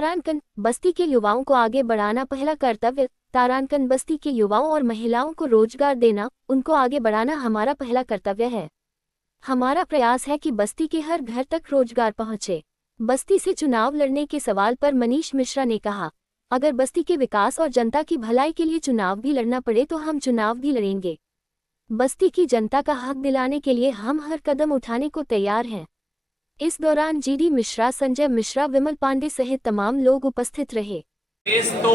तारानकंद बस्ती के युवाओं को आगे बढ़ाना पहला कर्तव्य। तारानकंद बस्ती के युवाओं और महिलाओं को रोजगार देना, उनको आगे बढ़ाना हमारा पहला कर्तव्य है। हमारा प्रयास है कि बस्ती के हर घर तक रोजगार पहुंचे। बस्ती से चुनाव लड़ने के सवाल पर मनीष मिश्रा ने कहा, अगर बस्ती के विकास और जनता की भलाई के लिए चुनाव भी लड़ना पड़े तो हम चुनाव भी लड़ेंगे। बस्ती की जनता का हक दिलाने के लिए हम हर कदम उठाने को तैयार हैं। इस दौरान जीडी मिश्रा, संजय मिश्रा, विमल पांडे सहित तमाम लोग उपस्थित रहे। तो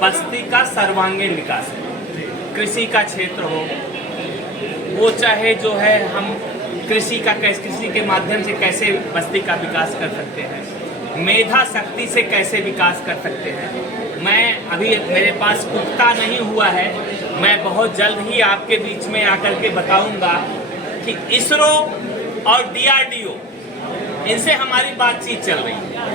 बस्ती का सर्वांगीण विकास है। कृषि का क्षेत्र हो, वो चाहे जो है हम कृषि के माध्यम से कैसे बस्ती का विकास कर सकते हैं, मेधा शक्ति से कैसे विकास कर सकते हैं। मैं अभी मेरे पास पुख्ता नहीं हुआ है, मैं बहुत जल्द ही आपके बीच में आकर के बताऊंगा कि इसरो और डीआरडीओ, इनसे हमारी बातचीत चल रही है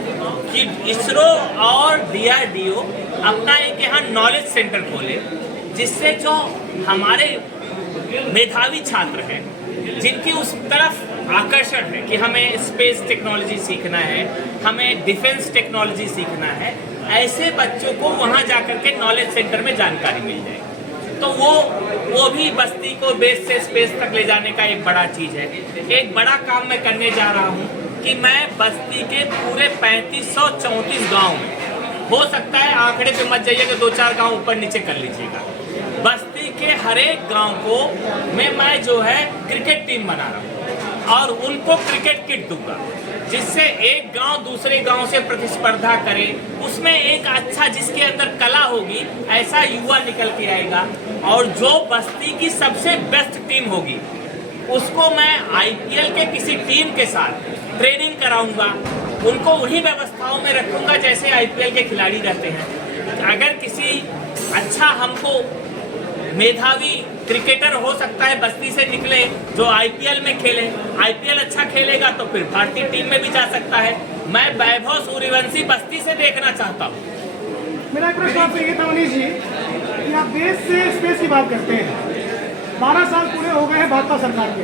कि इसरो और डीआरडीओ अपना एक यहाँ नॉलेज सेंटर खोले, जिससे जो हमारे मेधावी छात्र हैं, जिनकी उस तरफ आकर्षण है कि हमें स्पेस टेक्नोलॉजी सीखना है, हमें डिफेंस टेक्नोलॉजी सीखना है, ऐसे बच्चों को वहाँ जाकर के नॉलेज सेंटर में जानकारी मिल जाए। तो वो भी बस्ती को बेस से स्पेस तक ले जाने का एक बड़ा चीज है। एक बड़ा काम मैं करने जा रहा हूँ कि मैं बस्ती के पूरे 3534 गाँव में, हो सकता है आंकड़े पे मत जाइएगा, 2-4 गाँव ऊपर नीचे कर लीजिएगा, बस्ती के हर एक गाँव को मैं जो है क्रिकेट टीम बना रहा हूँ और उनको क्रिकेट किट दूंगा, जिससे एक गांव दूसरे गांव से प्रतिस्पर्धा करे। उसमें एक अच्छा, जिसके अंदर कला होगी, ऐसा युवा निकल के आएगा और जो बस्ती की सबसे बेस्ट टीम होगी उसको मैं आईपीएल के किसी टीम के साथ ट्रेनिंग कराऊंगा, उनको उन्हीं व्यवस्थाओं में रखूंगा जैसे आईपीएल के खिलाड़ी रहते हैं। अगर किसी अच्छा हमको मेधावी क्रिकेटर हो सकता है बस्ती से निकले जो आईपीएल में खेले, आईपीएल अच्छा खेलेगा तो फिर भारतीय टीम में भी जा सकता है। मैं वैभव सूर्यवंशी बस्ती से देखना चाहता हूँ। मेरा एक प्रश्न आपसे ये था मनीष जी कि आप देश से स्पेस की बात करते हैं, 12 साल पूरे हो गए हैं भाजपा सरकार के,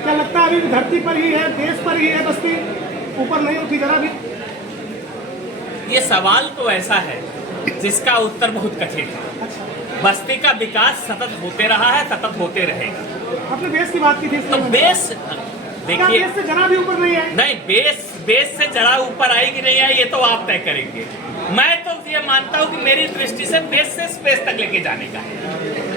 क्या लगता है अभी भी धरती पर ही है, देश पर ही है बस्ती, ऊपर नहीं उठी जरा भी? ये सवाल तो ऐसा है जिसका उत्तर बहुत कठिन है। बस्ती का विकास सतत होते रहा है, सतत होते रहेगा। आपने बेस की बात की थी, तो बेस देखिए, बेस से जरा भी ऊपर नहीं है। नहीं, बेस से जरा ऊपर आई कि नहीं आई ये तो आप तय करेंगे। मैं तो ये मानता हूँ कि मेरी दृष्टि से बेस से स्पेस तक लेके जाने का है।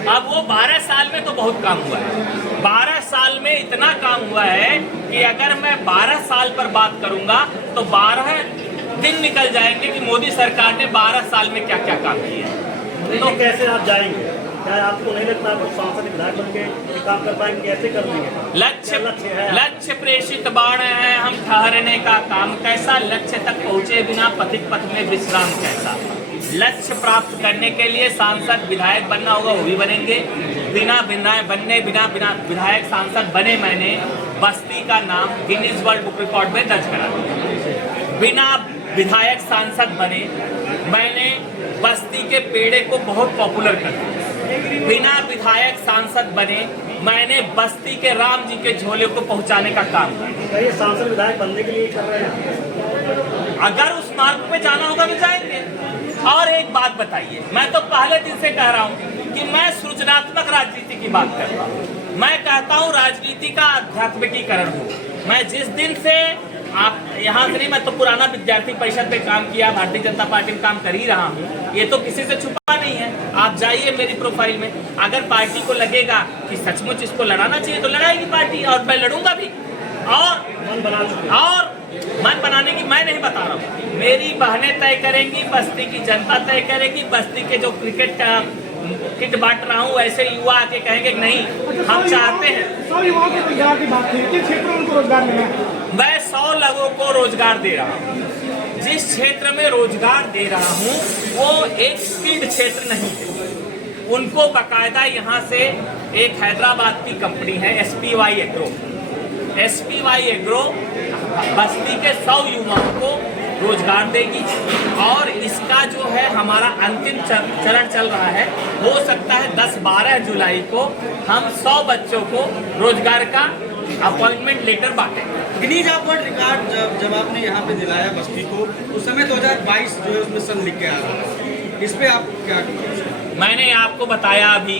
अब वो 12 साल में तो बहुत काम हुआ है, 12 साल में इतना काम हुआ है कि अगर मैं 12 साल पर बात करूंगा तो 12 दिन निकल जाएंगे कि मोदी सरकार ने 12 साल में क्या क्या काम किया है। तो कैसे आप जाएंगे? क्या आपको नहीं लगता आप सांसद विधायक बन के काम कर पाएंगे? कैसे कर लेंगे? लक्ष्य प्रेषित बाण है हम, ठहरने का काम कैसा, लक्ष्य तक पहुँचे बिना पथिक पथ में विश्राम कैसा। लक्ष्य प्राप्त करने के लिए सांसद विधायक बनना होगा, वो भी बनेंगे। बिना विधायक सांसद बने मैंने बस्ती का नाम गिनीज वर्ल्ड बुक रिकॉर्ड में दर्ज करा दिया। बिना विधायक सांसद बने मैंने बस्ती के पेड़े को बहुत पॉपुलर कर दिया। बिना विधायक सांसद बने मैंने बस्ती के राम जी के झोले को पहुंचाने का काम किया। ये सांसद विधायक बनने के लिए कर रहे हैं, अगर उस मार्ग पे जाना होगा तो जाएंगे। और एक बात बताइए, मैं तो पहले दिन से कह रहा हूँ कि मैं सृजनात्मक राजनीति की बात कर रहा हूँ। मैं कहता हूँ राजनीति का आध्यात्मिकीकरण हो। मैं जिस दिन से आप यहाँ से नहीं, मैं तो पुराना विद्यार्थी परिषद पे काम किया, भारतीय जनता पार्टी में काम कर ही रहा हूँ, ये तो किसी से छुपा नहीं है। आप जाइए मेरी प्रोफाइल में, अगर पार्टी को लगेगा कि सचमुच इसको लड़ाना चाहिए तो लड़ाएगी पार्टी, और मैं लड़ूंगा भी। और मन बनाने की मैं नहीं बता रहा हूँ, मेरी बहनें तय करेंगी, बस्ती की जनता तय करेगी। बस्ती के जो क्रिकेट किट बांट रहा हूँ ऐसे युवा आके कहेंगे नहीं हम चाहते हैं। 100 युवाओं को रोजगार की बात थी, किस क्षेत्र में उनको रोजगार मिला? मैं 100 लोगों को रोजगार दे रहा हूँ। जिस क्षेत्र में रोजगार दे रहा हूँ वो एक स्किल्ड क्षेत्र नहीं है। उनको बाकायदा यहाँ से एक हैदराबाद की कंपनी है SPY एग्रो बस्ती के 100 युवाओं को रोजगार देगी। और इसका जो है हमारा अंतिम चरण चल रहा है, हो सकता है 10-12 जुलाई को हम 100 बच्चों को रोजगार का अपॉइंटमेंट लेटर बांटे। गिनीज ऑफ वर्ल्ड रिकॉर्ड जब आपने यहाँ पे दिलाया बस्ती को, उस समय 2022 जो है उसमें सन लिख के आ रहा था, इस पे आप क्या? मैंने आपको बताया अभी